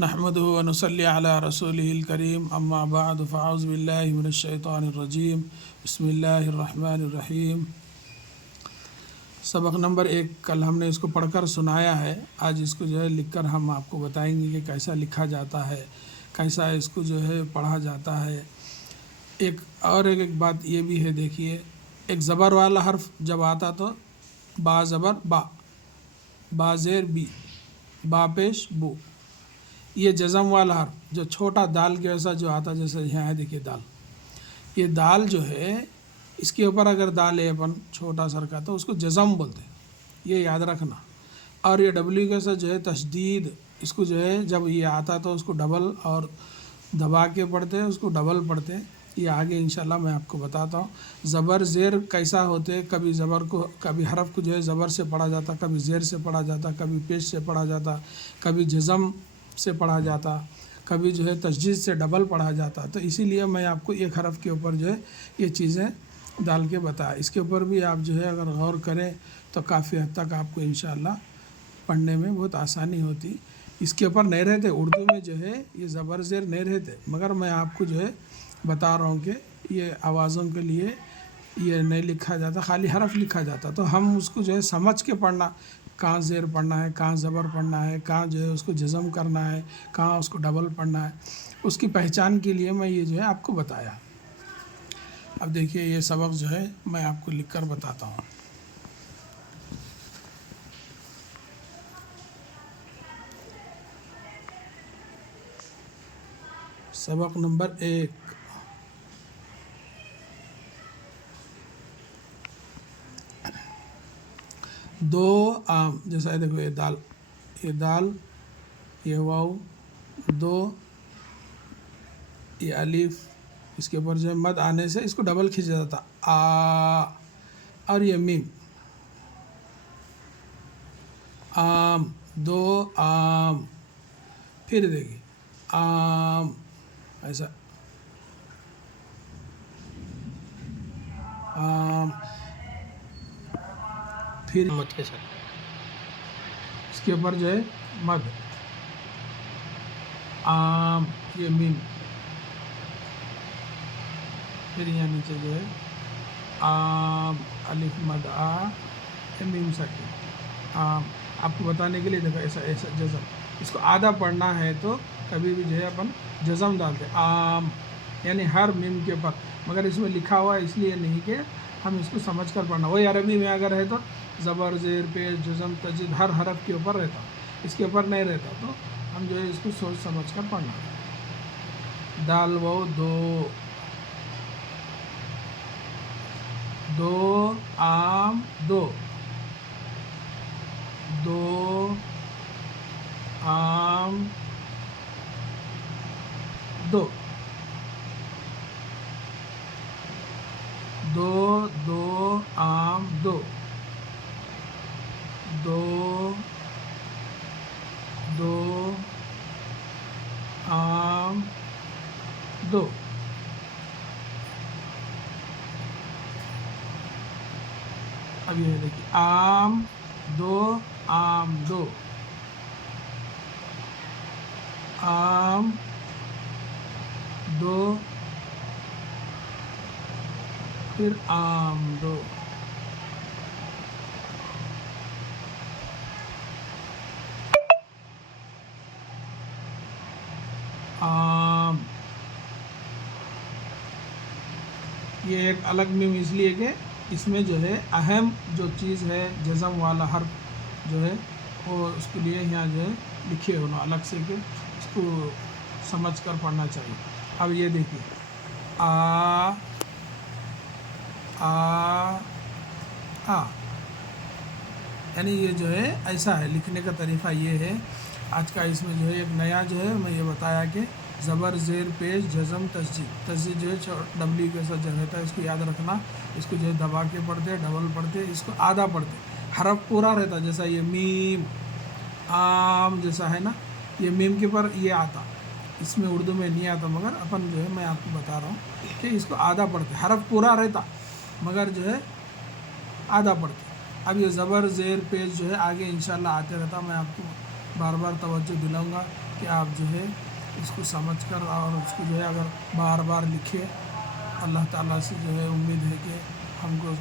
نحمده ونصلي على رسوله الكريم اما بعد فاعوذ بالله من الشیطان الرجیم بسم اللہ الرحمن الرحیم۔ سبق نمبر 1 کل ہم نے اس کو پڑھ کر سنایا ہے، آج اس کو جو ہے لکھ کر ہم آپ کو بتائیں گے کہ کیسا لکھا جاتا ہے، کیسا اس کو جو ہے پڑھا جاتا ہے۔ ایک بات یہ بھی ہے، دیکھیے ایک زبر والا حرف جب آتا تو با زبر با، با زیر بی، با پیش بو۔ یہ جزم والا حرف جو چھوٹا دال کے ویسا جو آتا، جیسے یہاں ہے دیکھیے دال، یہ دال جو ہے اس کے اوپر اگر دال ہے اپن چھوٹا سر کا تو اس کو جزم بولتے ہیں، یہ یاد رکھنا۔ اور یہ ڈبلیو کے ساتھ جو ہے تشدید، اس کو جو ہے جب یہ آتا تو اس کو ڈبل اور دبا کے پڑھتے ہیں، اس کو ڈبل پڑھتے ہیں۔ یہ آگے انشاءاللہ میں آپ کو بتاتا ہوں۔ زبر زیر کیسا ہوتے، کبھی زبر کو، کبھی حرف کو جو ہے زبر سے پڑھا جاتا، کبھی زیر سے پڑھا جاتا، کبھی پیش سے پڑھا جاتا، کبھی جزم سے پڑھا جاتا، کبھی جو ہے تشدید سے ڈبل پڑھا جاتا۔ تو اسی لیے میں آپ کو ایک حرف کے اوپر جو ہے یہ چیزیں ڈال کے بتایا۔ اس کے اوپر بھی آپ جو ہے اگر غور کریں تو کافی حد تک آپ کو انشاءاللہ پڑھنے میں بہت آسانی ہوتی۔ اس کے اوپر نہیں رہتے، اردو میں جو ہے یہ زبر زیر نہیں رہتے، مگر میں آپ کو جو ہے بتا رہا ہوں کہ یہ آوازوں کے لیے یہ نہیں لکھا جاتا، خالی حرف لکھا جاتا۔ تو ہم اس کو جو ہے سمجھ کے پڑھنا، کہاں زیر پڑھنا ہے، کہاں زبر پڑھنا ہے، کہاں جو ہے اس کو جزم کرنا ہے، کہاں اس کو ڈبل پڑھنا ہے، اس کی پہچان کے لیے میں یہ جو ہے آپ کو بتایا۔ اب دیکھیے یہ سبق جو ہے میں آپ کو لکھ کر بتاتا ہوں۔ سبق نمبر 1، دو آم، جیسا ہے دیکھو یہ دال، یہ واو، دو، یہ الف، اس کے اوپر جو ہے مد آنے سے اس کو ڈبل کھینچا جاتا آ، اور یہ میم، آم، دو آم، پھر دیکھیے آم، ایسا آم، پھر مت کے ساتھ اس کے اوپر جو ہے مد، آم، یہ میم، پھر یہاں نیچے جو ہے آم، الف مد آ، یہ میم ساکن آم۔ آپ کو بتانے کے لیے دیکھو ایسا جزم، اس کو آدھا پڑھنا ہے تو کبھی بھی جو ہے اپن جزم ڈالتے آم، یعنی ہر میم کے اوپر، مگر اس میں لکھا ہوا ہے اس لیے نہیں کہ ہم اس کو سمجھ کر پڑھنا۔ وہی عربی میں اگر ہے تو زبر زیر پیش جزم تشدید ہر حرف کے اوپر رہتا، اس کے اوپر نہیں رہتا، تو ہم جو ہے اس کو سوچ سمجھ کر پڑھنا۔ دال و دو، دو آم دو، دو آم دو، دو دو آم دو، دو دو آم دو۔ اب یہ دیکھیے آم، دو آم دو، آم دو، پھر آم دو۔ آم، یہ ایک الگ میم اس لیے کہ اس میں جو ہے اہم جو چیز ہے جزم والا حرف جو ہے وہ اس کے لیے یہاں جو ہے لکھے ہونا الگ سے کہ اس کو سمجھ کر پڑھنا چاہیے۔ اب یہ دیکھیے آ آ آ، یعنی یہ جو ہے ایسا ہے لکھنے کا طریقہ، یہ ہے آج کا۔ اس میں جو ہے ایک نیا جو ہے میں یہ بتایا کہ زبر زیر پیش جزم تشدید، تشدید جو ہے ڈبلیو کے ساتھ جو رہتا ہے اس کو یاد رکھنا، اس کو جو ہے دبا کے پڑھتے، ڈبل پڑھتے، اس کو آدھا پڑھتے، حرف پورا رہتا، جیسا یہ میم، آم جیسا ہے نا، یہ میم کے پر یہ آتا، اس میں اردو میں نہیں آتا، مگر اپن جو ہے میں آپ کو بتا رہا ہوں کہ اس کو آدھا پڑھتے، حرف پورا رہتا مگر جو ہے آدھا پڑھتے۔ اب یہ زبر زیر پیش جو ہے آگے انشاءاللہ آتے رہتا، میں آپ کو بار بار توجہ دلاؤں گا کہ آپ جو ہے اس کو سمجھ کر اور اس کو جو ہے اگر بار بار لکھے. اللہ تعالیٰ سے جو ہے امید ہے کہ ہم کو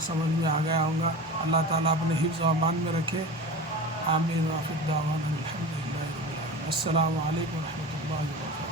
سمجھ میں آ گیا ہوگا. اللہ تعالیٰ اپنے حفظ و امان میں رکھے. آمین. وآخر دعوانا الحمدللہ رب العالمین. السلام علیکم و رحمۃ اللہ وبرکاتہ.